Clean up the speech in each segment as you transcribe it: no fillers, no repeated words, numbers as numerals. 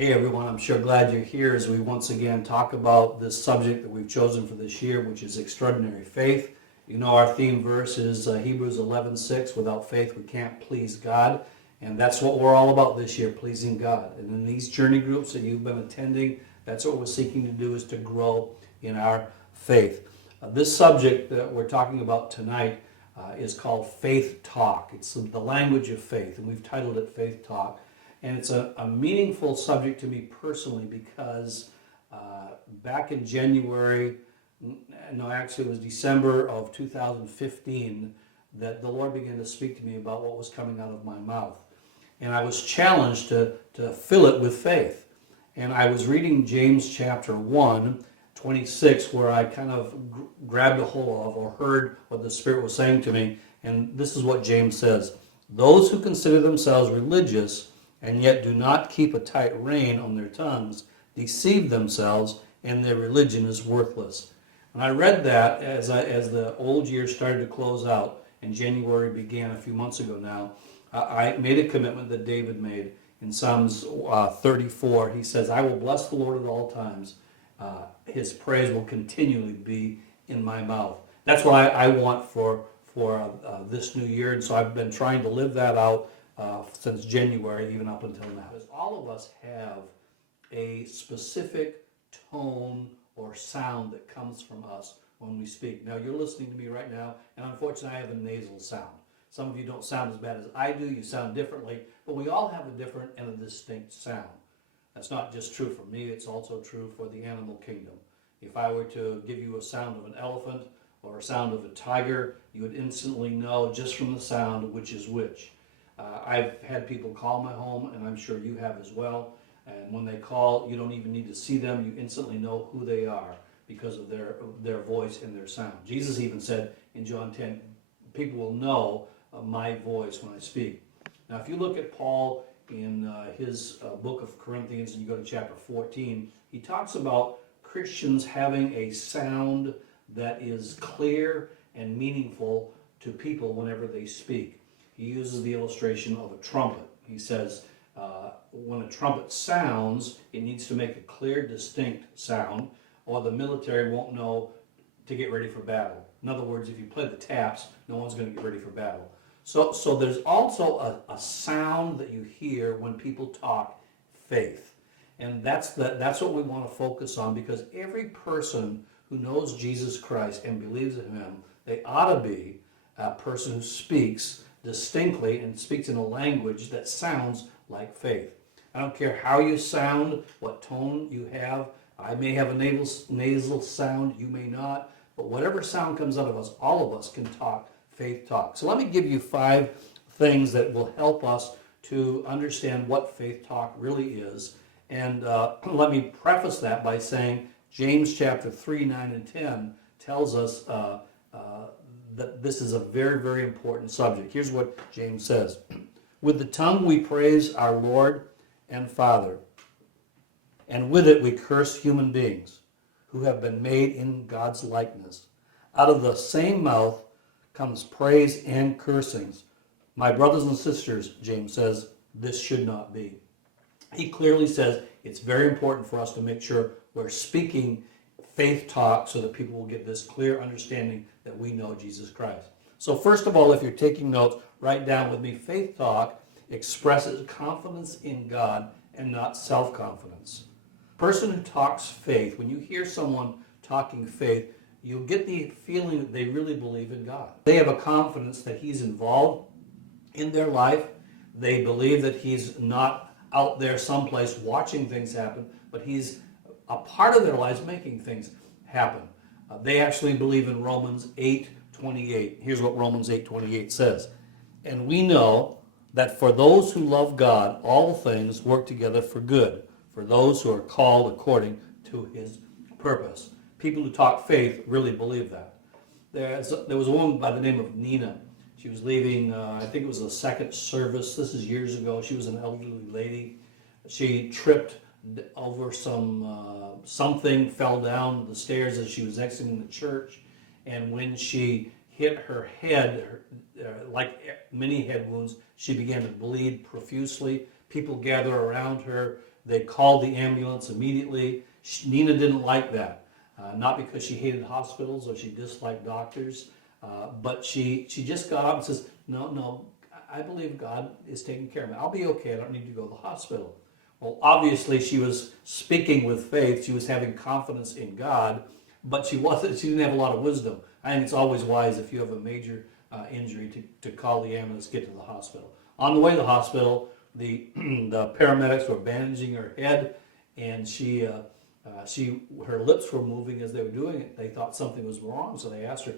Hey everyone, I'm sure glad you're here as we once again talk about this subject that we've chosen for this year, which is extraordinary faith. You know, our theme verse is Hebrews 11:6. Without faith, we can't please God. And that's what we're all about this year, pleasing God. And in these journey groups that you've been attending, that's what we're seeking to do, is to grow in our faith. This subject that we're talking about tonight is called Faith Talk. It's the language of faith, and we've titled it Faith Talk. And it's a meaningful subject to me personally because back in January, no, actually it was December of 2015, that the Lord began to speak to me about what was coming out of my mouth. And I was challenged to fill it with faith. And I was reading James chapter 1:26, where I kind of grabbed a hold of or heard what the Spirit was saying to me. And this is what James says: "Those who consider themselves religious and yet do not keep a tight rein on their tongues deceive themselves, and their religion is worthless." And I read that as the old year started to close out and January began a few months ago now. I made a commitment that David made in Psalms 34. He says, "I will bless the Lord at all times. His praise will continually be in my mouth." That's what I want for this new year, and so I've been trying to live that out since January, even up until now. Because all of us have a specific tone or sound that comes from us when we speak. Now, you're listening to me right now, and unfortunately, I have a nasal sound. Some of you don't sound as bad as I do. You sound differently, but we all have a different and a distinct sound. That's not just true for me, it's also true for the animal kingdom. If I were to give you a sound of an elephant or a sound of a tiger, you would instantly know just from the sound which is which. I've had people call my home, and I'm sure you have as well. And when they call, you don't even need to see them. You instantly know who they are because of their voice and their sound. Jesus even said in John 10, people will know my voice when I speak. Now, if you look at Paul in his book of Corinthians, and you go to chapter 14, he talks about Christians having a sound that is clear and meaningful to people whenever they speak. He uses the illustration of a trumpet. He says, when a trumpet sounds, it needs to make a clear, distinct sound, or the military won't know to get ready for battle. In other words, if you play the taps, no one's going to get ready for battle. So there's also a sound that you hear when people talk faith. And that's what we want to focus on, because every person who knows Jesus Christ and believes in him, they ought to be a person who speaks distinctly and speaks in a language that sounds like faith. I don't care how you sound, what tone you have. I may have a nasal sound, you may not, but whatever sound comes out of us, all of us can talk faith talk. So let me give you 5 things that will help us to understand what faith talk really is. And let me preface that by saying James chapter 3, 9, and 10 tells us that this is a very, very important subject. Here's what James says: "With the tongue we praise our Lord and Father, and with it we curse human beings who have been made in God's likeness. Out of the same mouth comes praise and cursings. My brothers and sisters," James says, "this should not be." He clearly says it's very important for us to make sure we're speaking faith talk so that people will get this clear understanding that we know Jesus Christ. So first of all, if you're taking notes, write down with me: faith talk expresses confidence in God and not self-confidence. Person who talks faith, when you hear someone talking faith, you'll get the feeling that they really believe in God. They have a confidence that he's involved in their life. They believe that he's not out there someplace watching things happen, but he's a part of their lives making things happen. They actually believe in Romans 8:28. Here's what Romans 8:28 says: "And we know that for those who love God, all things work together for good, for those who are called according to his purpose." People who talk faith really believe that. There was a woman by the name of Nina. She was leaving, I think it was a second service. This is years ago. She was an elderly lady. She tripped over something, fell down the stairs as she was exiting the church, and when she hit her head, like many head wounds, she began to bleed profusely. People gather around her. They called the ambulance immediately. Nina didn't like that, not because she hated hospitals or she disliked doctors, but she just got up and says, no, I believe God is taking care of me. I'll be okay. I don't need to go to the hospital. Well, obviously she was speaking with faith. She was having confidence in God, but she didn't have a lot of wisdom. I think it's always wise if you have a major injury to call the ambulance, get to the hospital. On the way to the hospital, the paramedics were bandaging her head, and her lips were moving as they were doing it. They thought something was wrong, so they asked her,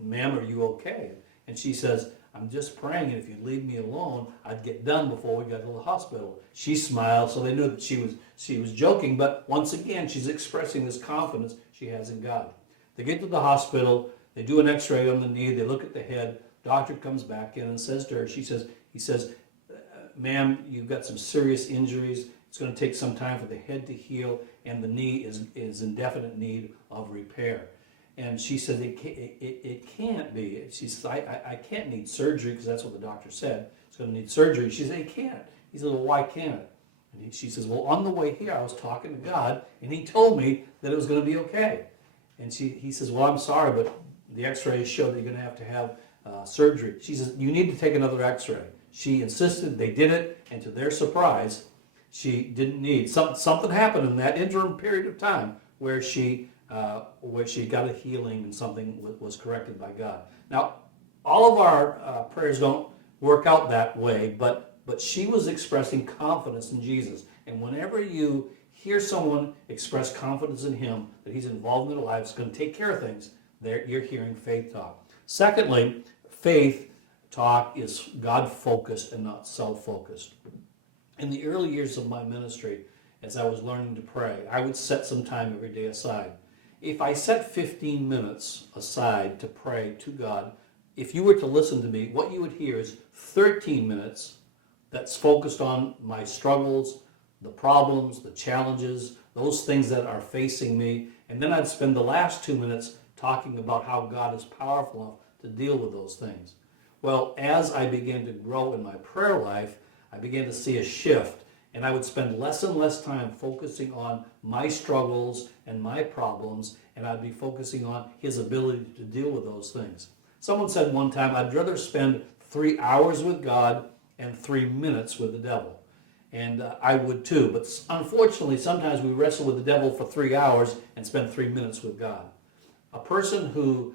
"Ma'am, are you okay?" And she says, "I'm just praying, and if you'd leave me alone, I'd get done before we got to the hospital." She smiled, so they knew that she was joking, but once again, she's expressing this confidence she has in God. They get to the hospital, they do an x-ray on the knee, they look at the head, doctor comes back in and says to her, he says, "Ma'am, you've got some serious injuries. It's going to take some time for the head to heal, and the knee is in definite need of repair." And she said, it can't be. She says, I can't need surgery, because that's what the doctor said. It's going to need surgery. She said, "It can't." He said, "Well, why can't it?" And she says, "Well, on the way here, I was talking to God, and he told me that it was going to be okay." And he says, "Well, I'm sorry, but the x-rays show that you're going to have surgery." She says, "You need to take another x-ray." She insisted. They did it, and to their surprise, she didn't need. Something happened in that interim period of time where she got a healing and something was corrected by God. Now, all of our prayers don't work out that way, but she was expressing confidence in Jesus. And whenever you hear someone express confidence in him, that he's involved in their lives, going to take care of things, you're hearing faith talk. Secondly, faith talk is God-focused and not self-focused. In the early years of my ministry, as I was learning to pray, I would set some time every day aside. If I set 15 minutes aside to pray to God, if you were to listen to me, what you would hear is 13 minutes that's focused on my struggles, the problems, the challenges, those things that are facing me, and then I'd spend the last 2 minutes talking about how God is powerful enough to deal with those things. Well, as I began to grow in my prayer life, I began to see a shift, and I would spend less and less time focusing on my struggles and my problems, and I'd be focusing on his ability to deal with those things. Someone said one time, "I'd rather spend 3 hours with God and 3 minutes with the devil." And I would too, but unfortunately, sometimes we wrestle with the devil for 3 hours and spend 3 minutes with God. A person who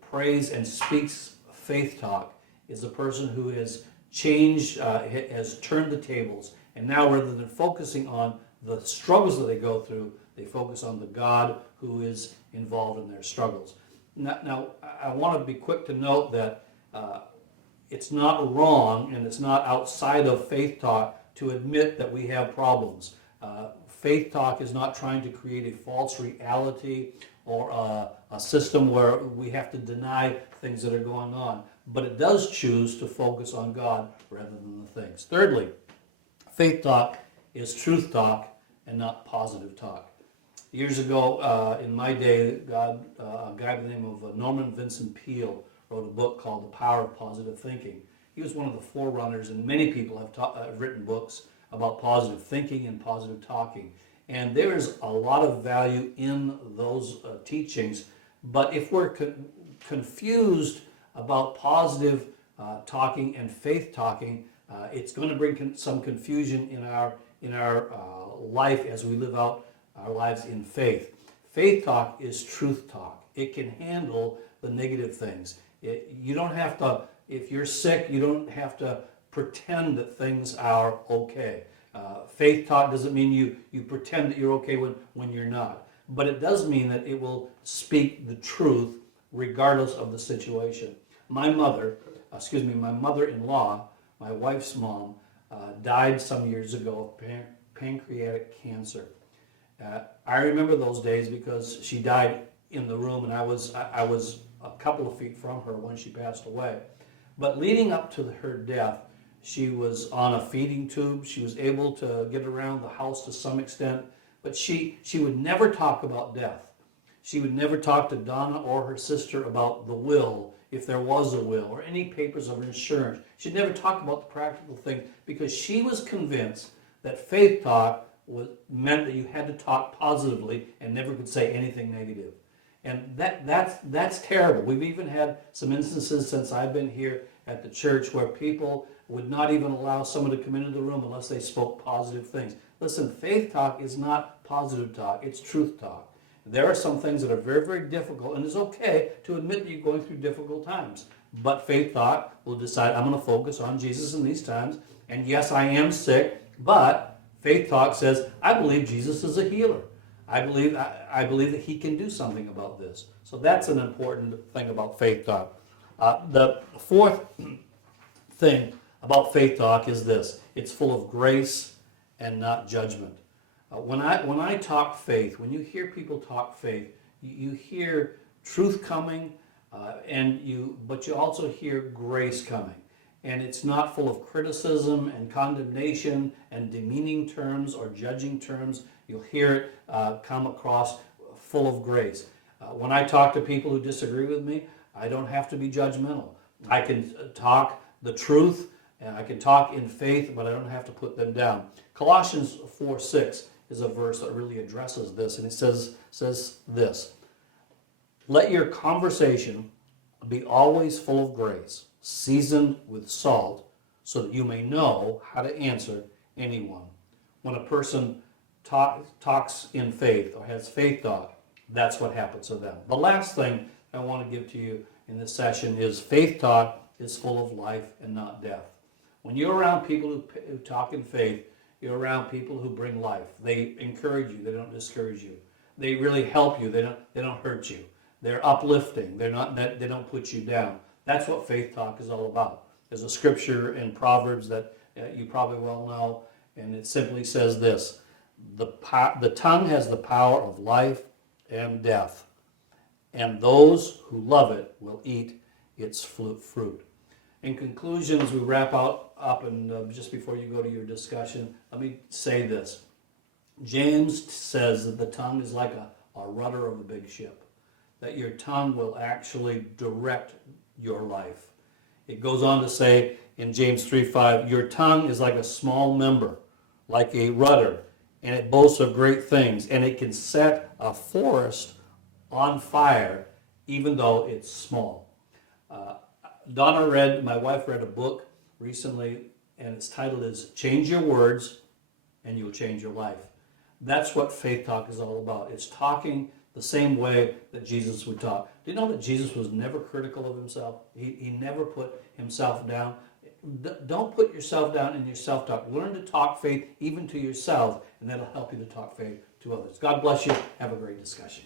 prays and speaks faith talk is a person who has changed, has turned the tables, and now rather than focusing on the struggles that they go through, they focus on the God who is involved in their struggles. Now I want to be quick to note that it's not wrong and it's not outside of faith talk to admit that we have problems. Faith talk is not trying to create a false reality or a system where we have to deny things that are going on, but it does choose to focus on God rather than the things. Thirdly, faith talk is truth talk and not positive talk. Years ago, in my day, a guy by the name of Norman Vincent Peale wrote a book called The Power of Positive Thinking. He was one of the forerunners, and many people have written books about positive thinking and positive talking. And there is a lot of value in those teachings, but if we're confused about positive talking and faith talking, it's going to bring some confusion in our life as we live out our lives in faith. Faith talk is truth talk. It can handle the negative things. You don't have to, if you're sick, you don't have to pretend that things are okay. Faith talk doesn't mean you pretend that you're okay when you're not. But it does mean that it will speak the truth regardless of the situation. My mother-in-law, my wife's mom, died some years ago of pancreatic cancer. I remember those days because she died in the room, and I was a couple of feet from her when she passed away. But leading up to her death, she was on a feeding tube. She was able to get around the house to some extent, but she would never talk about death. She would never talk to Donna or her sister about the will, if there was a will, or any papers of insurance. She'd never talk about the practical thing because she was convinced that faith talk meant that you had to talk positively and never could say anything negative. And that's terrible. We've even had some instances since I've been here at the church where people would not even allow someone to come into the room unless they spoke positive things. Listen, faith talk is not positive talk, it's truth talk. There are some things that are very, very difficult, and it's okay to admit that you're going through difficult times. But faith talk will decide, I'm going to focus on Jesus in these times. And yes, I am sick, but faith talk says, I believe Jesus is a healer. I believe that he can do something about this. So that's an important thing about faith talk. The fourth thing about faith talk is this: it's full of grace and not judgment. When I talk faith, when you hear people talk faith, you hear truth coming, but you also hear grace coming. And it's not full of criticism and condemnation and demeaning terms or judging terms. You'll hear it come across full of grace. When I talk to people who disagree with me, I don't have to be judgmental. I can talk the truth, and I can talk in faith, but I don't have to put them down. Colossians 4:6 is a verse that really addresses this, and it says this: let your conversation be always full of grace, seasoned with salt, so that you may know how to answer anyone. When a person talks in faith or has faith talk, that's what happens to them. The last thing I want to give to you in this session is faith talk is full of life and not death. When you're around people who talk in faith, you're around people who bring life. They encourage you. They don't discourage you. They really help you. They don't hurt you. They're uplifting. They don't put you down. That's what faith talk is all about. There's a scripture in Proverbs that you probably well know, and it simply says this: the tongue has the power of life and death, and those who love it will eat its fruit. In conclusion, as we wrap up and just before you go to your discussion, let me say this. James says that the tongue is like a rudder of a big ship, that your tongue will actually direct your life. It goes on to say in James 3:5, your tongue is like a small member, like a rudder, and it boasts of great things, and it can set a forest on fire even though it's small. My wife read a book recently, and its title is Change Your Words and You'll Change Your Life. That's what faith talk is all about. It's talking the same way that Jesus would talk. Do you know that Jesus was never critical of himself? He never put himself down. Don't put yourself down in your self-talk. Learn to talk faith even to yourself, and that'll help you to talk faith to others. God bless you. Have a great discussion.